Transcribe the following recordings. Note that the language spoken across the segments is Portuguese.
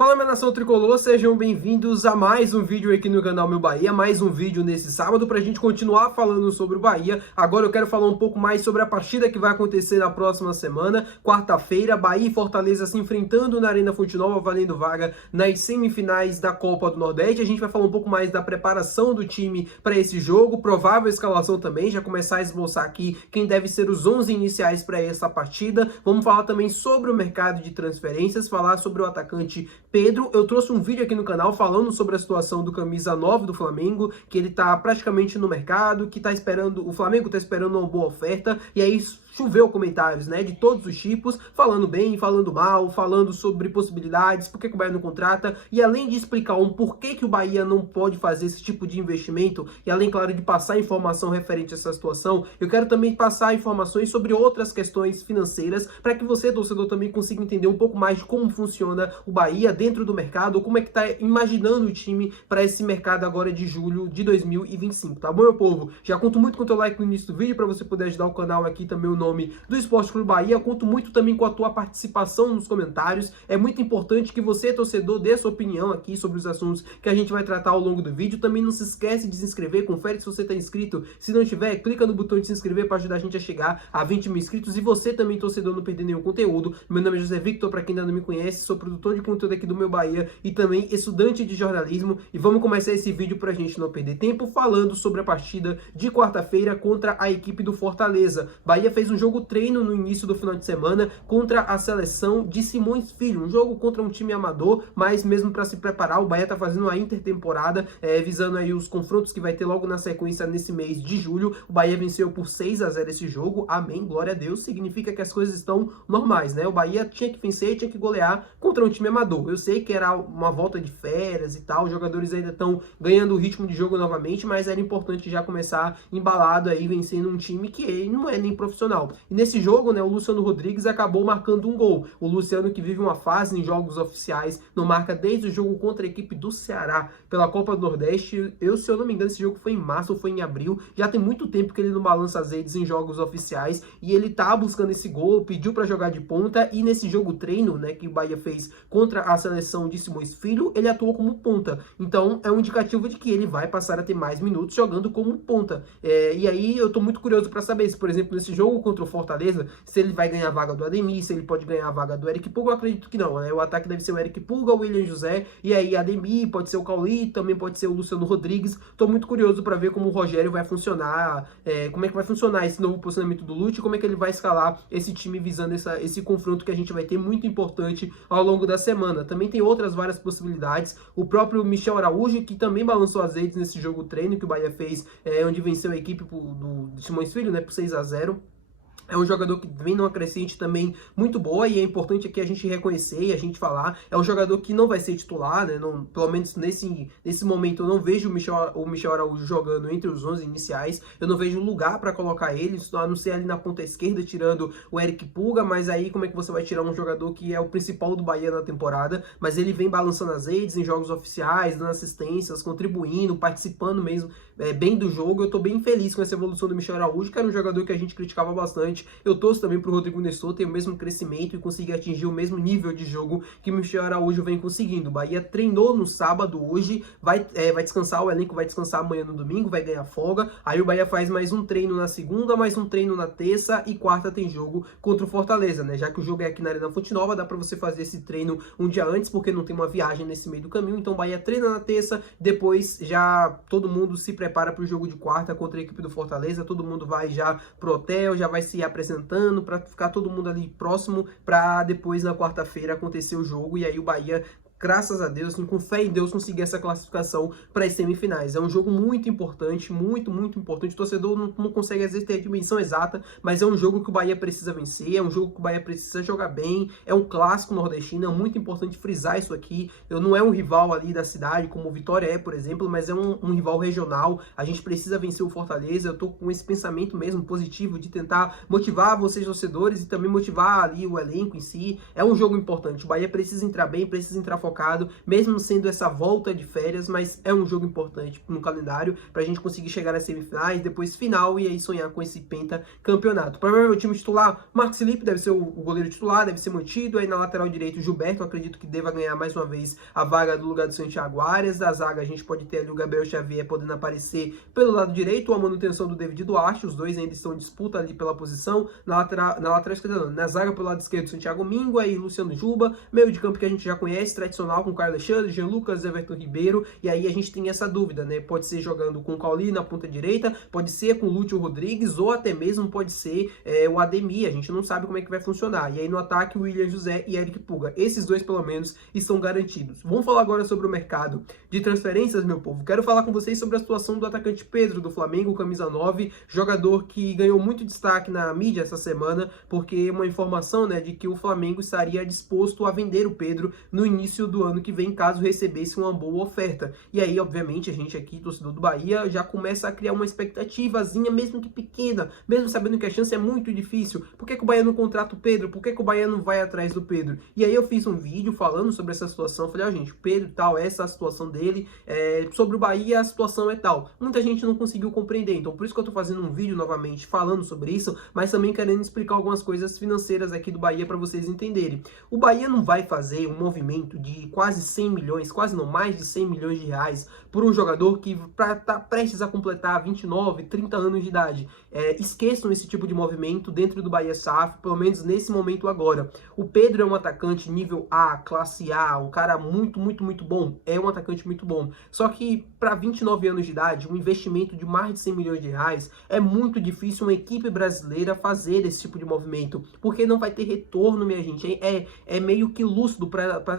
Fala, minha nação tricolor, sejam bem-vindos a mais um vídeo aqui no canal Meu Bahia, mais um vídeo nesse sábado pra gente continuar falando sobre o Bahia. Agora eu quero falar um pouco mais sobre a partida que vai acontecer na próxima semana, quarta-feira, Bahia e Fortaleza se enfrentando na Arena Fonte Nova, valendo vaga nas semifinais da Copa do Nordeste. A gente vai falar um pouco mais da preparação do time para esse jogo, provável escalação também, já começar a esboçar aqui quem deve ser os 11 iniciais para essa partida. Vamos falar também sobre o mercado de transferências, falar sobre o atacante Pedro. Eu trouxe um vídeo aqui no canal falando sobre a situação do camisa 9 do Flamengo, que ele tá praticamente no mercado, que tá esperando, o Flamengo tá esperando uma boa oferta, e aí choveu comentários, né, de todos os tipos, falando bem, falando mal, falando sobre possibilidades, por que o Bahia não contrata, e além de explicar porquê que o Bahia não pode fazer esse tipo de investimento, e além, claro, de passar informação referente a essa situação, eu quero também passar informações sobre outras questões financeiras, para que você, torcedor, também consiga entender um pouco mais de como funciona o Bahia dentro do mercado, como é que tá imaginando o time para esse mercado agora de julho de 2025, tá bom, meu povo? Já conto muito com o teu like no início do vídeo, para você poder ajudar o canal aqui também, o nome do Esporte Clube Bahia. Conto muito também com a tua participação nos comentários. É muito importante que você, torcedor, dê sua opinião aqui sobre os assuntos que a gente vai tratar ao longo do vídeo. Também não se esquece de se inscrever, confere se você está inscrito. Se não estiver, clica no botão de se inscrever para ajudar a gente a chegar a 20 mil inscritos. E você também, torcedor, não perder nenhum conteúdo. Meu nome é José Victor, para quem ainda não me conhece, sou produtor de conteúdo aqui do Meu Bahia e também estudante de jornalismo. E vamos começar esse vídeo para a gente não perder tempo falando sobre a partida de quarta-feira contra a equipe do Fortaleza. Bahia fez um jogo treino no início do final de semana contra a seleção de Simões Filho, um jogo contra um time amador, mas mesmo para se preparar, o Bahia está fazendo uma intertemporada, visando aí os confrontos que vai ter logo na sequência nesse mês de julho. O Bahia venceu por 6-0 esse jogo, amém, glória a Deus, significa que as coisas estão normais, né? O Bahia tinha que vencer, tinha que golear contra um time amador. Eu sei que era uma volta de férias e tal, os jogadores ainda estão ganhando o ritmo de jogo novamente, mas era importante já começar embalado aí, vencendo um time que ele não é nem profissional. E nesse jogo, né, o Luciano Rodrigues acabou marcando um gol. O Luciano, que vive uma fase em jogos oficiais, não marca desde o jogo contra a equipe do Ceará pela Copa do Nordeste. Se eu não me engano, esse jogo foi em março ou foi em abril. Já tem muito tempo que ele não balança as redes em jogos oficiais e ele tá buscando esse gol, pediu para jogar de ponta, e nesse jogo treino, né, que o Bahia fez contra a seleção de Simões Filho, ele atuou como ponta. Então é um indicativo de que ele vai passar a ter mais minutos jogando como ponta. E aí eu tô muito curioso para saber se, por exemplo, nesse jogo contra o Fortaleza, se ele vai ganhar a vaga do Ademir, se ele pode ganhar a vaga do Eric Pulga. Eu acredito que não, né? O ataque deve ser o Eric Pulga, o William José, e aí Ademir, pode ser o Cauli, também pode ser o Luciano Rodrigues. Tô muito curioso para ver como o Rogério vai funcionar, como é que vai funcionar esse novo posicionamento do Lute, como é que ele vai escalar esse time visando esse confronto que a gente vai ter muito importante ao longo da semana. Também tem outras várias possibilidades, o próprio Michel Araújo, que também balançou as redes nesse jogo treino que o Bahia fez, onde venceu a equipe do Simões Filho, né, por 6-0. É um jogador que vem numa crescente também muito boa, e é importante aqui a gente reconhecer e a gente falar. É um jogador que não vai ser titular, né? Não, pelo menos nesse momento eu não vejo o Michel Araújo jogando entre os 11 iniciais. Eu não vejo lugar para colocar ele, a não ser ali na ponta esquerda, tirando o Eric Pulga. Mas aí como é que você vai tirar um jogador que é o principal do Bahia na temporada? Mas ele vem balançando as redes em jogos oficiais, dando assistências, contribuindo, participando mesmo bem do jogo. Eu tô bem feliz com essa evolução do Michel Araújo, que era um jogador que a gente criticava bastante. Eu torço também pro Rodrigo Nestor ter o mesmo crescimento e conseguir atingir o mesmo nível de jogo que o Michel Araújo vem conseguindo. O Bahia treinou no sábado hoje, vai descansar, o elenco vai descansar amanhã no domingo, vai ganhar folga. Aí o Bahia faz mais um treino na segunda, mais um treino na terça, e quarta tem jogo contra o Fortaleza, né? Já que o jogo é aqui na Arena Fonte Nova, dá pra você fazer esse treino um dia antes, porque não tem uma viagem nesse meio do caminho. Então o Bahia treina na terça, depois já todo mundo se prepara pro jogo de quarta contra a equipe do Fortaleza. Todo mundo vai já pro hotel, já vai se apresentando para ficar todo mundo ali próximo, para depois na quarta-feira acontecer o jogo, e aí o Bahia, graças a Deus, assim, com fé em Deus, conseguir essa classificação para as semifinais. É um jogo muito importante, muito importante. O torcedor não consegue às vezes ter a dimensão exata, mas é um jogo que o Bahia precisa vencer, é um jogo que o Bahia precisa jogar bem, é um clássico nordestino, é muito importante frisar isso aqui. Não é um rival ali da cidade, como o Vitória é, por exemplo, mas é um rival regional. A gente precisa vencer o Fortaleza. Eu tô com esse pensamento mesmo positivo de tentar motivar vocês, torcedores, e também motivar ali o elenco em si. É um jogo importante. O Bahia precisa entrar bem, precisa entrar focado, focado, mesmo sendo essa volta de férias, mas é um jogo importante no calendário pra gente conseguir chegar nas semifinais, depois final e aí sonhar com esse pentacampeonato. Provavelmente o time titular, Marcos Felipe deve ser o goleiro titular, deve ser mantido, aí na lateral direito Gilberto, eu acredito que deva ganhar mais uma vez a vaga do lugar do Santiago Arias. Da zaga a gente pode ter ali o Gabriel Xavier podendo aparecer pelo lado direito, ou a manutenção do David Duarte, os dois ainda estão em disputa ali pela posição, na lateral esquerda não, na zaga pelo lado esquerdo Santiago Mingo, aí Luciano Juba, meio de campo que a gente já conhece, tradicional com Carlos Alexandre, Jean Lucas, Everton Ribeiro, e aí a gente tem essa dúvida, né, pode ser jogando com o Cauli na ponta direita, pode ser com o Lúcio Rodrigues, ou até mesmo pode ser o Ademir, a gente não sabe como é que vai funcionar, e aí no ataque o William José e Eric Puga, esses dois pelo menos estão garantidos. Vamos falar agora sobre o mercado de transferências, meu povo. Quero falar com vocês sobre a situação do atacante Pedro do Flamengo, camisa 9, jogador que ganhou muito destaque na mídia essa semana, porque uma informação, né, de que o Flamengo estaria disposto a vender o Pedro no início do ano que vem, caso recebesse uma boa oferta. E aí, obviamente, a gente aqui, torcedor do Bahia, já começa a criar uma expectativazinha, mesmo que pequena, mesmo sabendo que a chance é muito difícil. Por que o Bahia não contrata o Pedro? Por que o Bahia não vai atrás do Pedro? E aí eu fiz um vídeo falando sobre essa situação, falei, ó, gente, o Pedro tal, essa é a situação dele, sobre o Bahia a situação é tal. Muita gente não conseguiu compreender, então por isso que eu tô fazendo um vídeo novamente falando sobre isso, mas também querendo explicar algumas coisas financeiras aqui do Bahia para vocês entenderem. O Bahia não vai fazer um movimento de quase 100 milhões, quase não, mais de 100 milhões de reais por um jogador que tá prestes a completar 29, 30 anos de idade. Esqueçam esse tipo de movimento dentro do Bahia SAF, pelo menos nesse momento agora. O Pedro é um atacante nível A, classe A, um cara muito bom, é um atacante muito bom. Só que para 29 anos de idade, um investimento de mais de 100 milhões de reais, é muito difícil uma equipe brasileira fazer esse tipo de movimento, porque não vai ter retorno, minha gente. É meio que lúcido,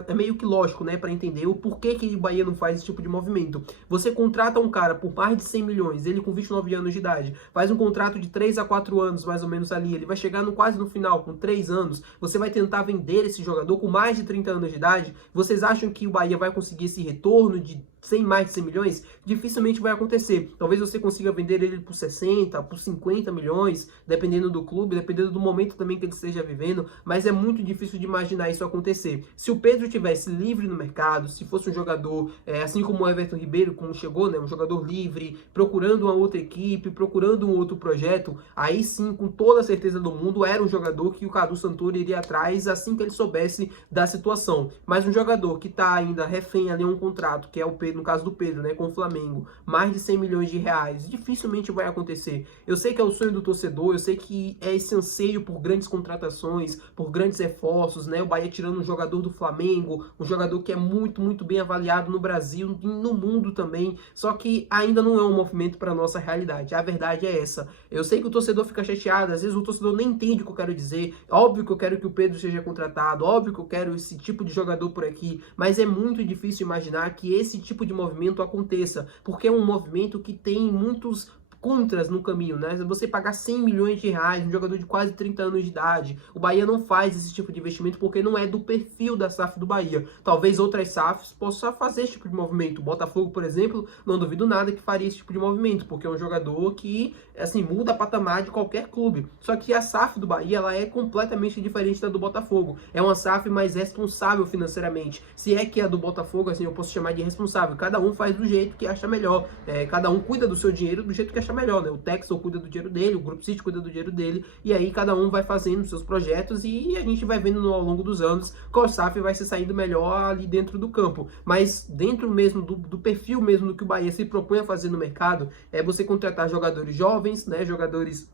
é meio que lógico, né, para entender o porquê que o Bahia não faz esse tipo de movimento. Você contrata um cara por mais de 100 milhões, ele com 29 anos de idade, faz um contrato de 3 a 4 anos, mais ou menos ali, ele vai chegar quase no final, com 3 anos, você vai tentar vender esse jogador com mais de 30 anos de idade. Vocês acham que o Bahia vai conseguir esse retorno de mais de 100 milhões? Dificilmente vai acontecer. Talvez você consiga vender ele por 60, por 50 milhões, dependendo do clube, dependendo do momento também que ele esteja vivendo, mas é muito difícil de imaginar isso acontecer. Se o Pedro tivesse livre no mercado, se fosse um jogador, assim como o Everton Ribeiro, como chegou, né, um jogador livre, procurando uma outra equipe, procurando um outro projeto, aí sim, com toda a certeza do mundo, era um jogador que o Cadu Santoro iria atrás assim que ele soubesse da situação. Mas um jogador que está ainda refém ali a um contrato, que é o Pedro, no caso do Pedro, né, com o Flamengo, mais de 100 milhões de reais, dificilmente vai acontecer. Eu sei que é o sonho do torcedor, eu sei que é esse anseio por grandes contratações, por grandes reforços, né, o Bahia tirando um jogador do Flamengo, um jogador que é muito bem avaliado no Brasil e no mundo também, só que ainda não é um movimento para nossa realidade. A verdade é essa. Eu sei que o torcedor fica chateado, às vezes o torcedor nem entende o que eu quero dizer. Óbvio que eu quero que o Pedro seja contratado, óbvio que eu quero esse tipo de jogador por aqui, mas é muito difícil imaginar que esse tipo de movimento aconteça, porque é um movimento que tem muitos contras no caminho, né? Você pagar 100 milhões de reais, um jogador de quase 30 anos de idade, o Bahia não faz esse tipo de investimento porque não é do perfil da SAF do Bahia. Talvez outras SAFs possam fazer esse tipo de movimento. O Botafogo, por exemplo, não duvido nada que faria esse tipo de movimento, porque é um jogador que, assim, muda a patamar de qualquer clube. Só que a SAF do Bahia, ela é completamente diferente da do Botafogo. É uma SAF mais responsável financeiramente. Se é que a do Botafogo, assim, eu posso chamar de responsável. Cada um faz do jeito que acha melhor. Cada um cuida do seu dinheiro do jeito que acha melhor, né? O Texel cuida do dinheiro dele, o Grupo City cuida do dinheiro dele, e aí cada um vai fazendo seus projetos e a gente vai vendo ao longo dos anos qual SAF vai se saindo melhor ali dentro do campo. Mas dentro mesmo do perfil mesmo do que o Bahia se propõe a fazer no mercado, é você contratar jogadores jovens, né? Jogadores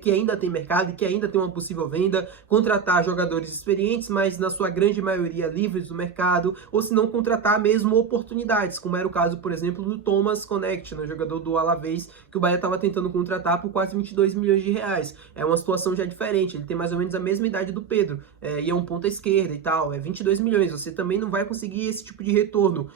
que ainda tem mercado e que ainda tem uma possível venda, contratar jogadores experientes, mas na sua grande maioria livres do mercado, ou se não contratar mesmo oportunidades, como era o caso, por exemplo, do Thomas Connection, né, jogador do Alavés, que o Bahia estava tentando contratar por quase 22 milhões de reais. É uma situação já diferente, ele tem mais ou menos a mesma idade do Pedro, e é um ponta esquerda e tal, 22 milhões, você também não vai conseguir esse tipo de retorno,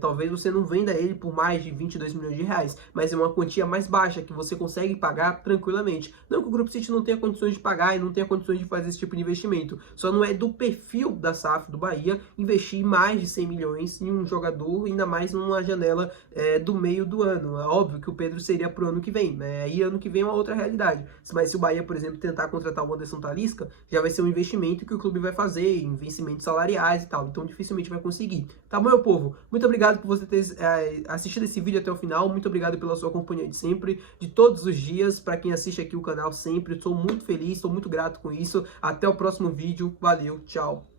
talvez você não venda ele por mais de 22 milhões de reais, mas é uma quantia mais baixa, que você consegue pagar tranquilamente. City. Não que o Grupo City não tenha condições de pagar e não tenha condições de fazer esse tipo de investimento, só não é do perfil da SAF do Bahia investir mais de 100 milhões em um jogador, ainda mais numa janela do meio do ano. É óbvio que o Pedro seria pro ano que vem, né? Aí ano que vem é uma outra realidade. Mas se o Bahia, por exemplo, tentar contratar o Anderson Talisca, já vai ser um investimento que o clube vai fazer em vencimentos salariais e tal, então dificilmente vai conseguir. Tá bom, meu povo? Muito obrigado por você ter assistido esse vídeo até o final, muito obrigado pela sua companhia de sempre, de todos os dias, para quem assiste aqui o canal sempre, estou muito feliz, estou muito grato com isso. Até o próximo vídeo, valeu, tchau!